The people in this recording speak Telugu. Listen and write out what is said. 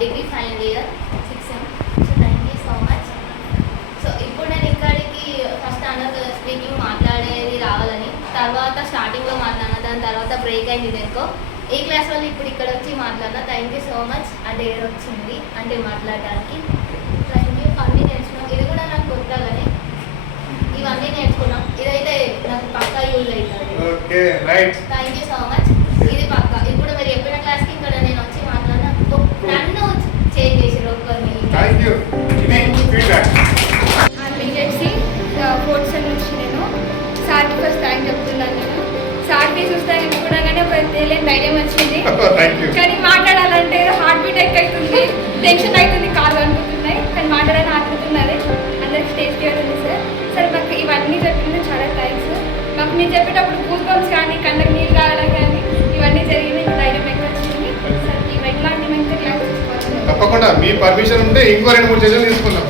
Degree final year 6 sem. So thank you so much. So ఇప్పుడు నేను ఇక్కడికి ఫస్ట్ స్పీకింగ్ మాట్లాడేది రావాలని, తర్వాత స్టార్టింగ్లో మాట్లాడినా, దాని తర్వాత బ్రేక్ అయింది ఇదేకో. ఏ క్లాస్ వాళ్ళు ఇప్పుడు ఇక్కడ వచ్చి మాట్లాడినా. Thank you so much. అంటే వచ్చింది అంటే మాట్లాడడానికి థ్యాంక్ యూ. అన్నీ నేర్చుకున్నాం. ఇది కూడా నాకు కొత్తగానే ఇవన్నీ నేర్చుకున్నాం. ఇదైతే నాకు పక్కా యూజ్ అవుతుంది. Okay right. Thank you so much. ఇది పక్కా. ఇప్పుడు మీరు చెప్పిన క్లాస్కి ఇక్కడ నేను వచ్చి మాట్లాడినా నన్ను చేంజ్ చేసారు ఒక్కరిని. Thank you. ఇది ఫీడ్బ్యాక్. బీజెడ్సీ 4th సెమ్ నుంచి నేను సార్కి ఫస్ట్ థ్యాంక్ చెప్తున్నాను. నేను సార్కి చూస్తాను కూడా కానీ ఒక తెలియని ధైర్యం వచ్చింది. కానీ మాట్లాడాలంటే హార్ట్ బీట్ ఎక్కుతుంది, టెన్షన్ అవుతుంది, కాళ్ళు అనుకుంటున్నాయి. కానీ మాట్లాడాలని ఆడుతున్నది. అందరికి స్టేజ్ ఫియర్ ఉంది సార్. సార్ మాకు ఇవన్నీ చెప్పినందుకు చాలా థ్యాంక్స్. మాకు మీరు చెప్పేటప్పుడు గూస్ బంప్స్ కానీ కళ్ళకి నీళ్ళు కావడం కానీ ఇవన్నీ జరిగింది. ఇంకా ధైర్యం ఎక్కువ వచ్చింది సార్. ఇవి ఎట్లాంటి ఇంకా క్లాస్ తీసుకోవాలి. తప్పకుండా మీ పర్మిషన్ ఉంటే ఇంకో 2-3 సెషన్లు తీసుకుందాం.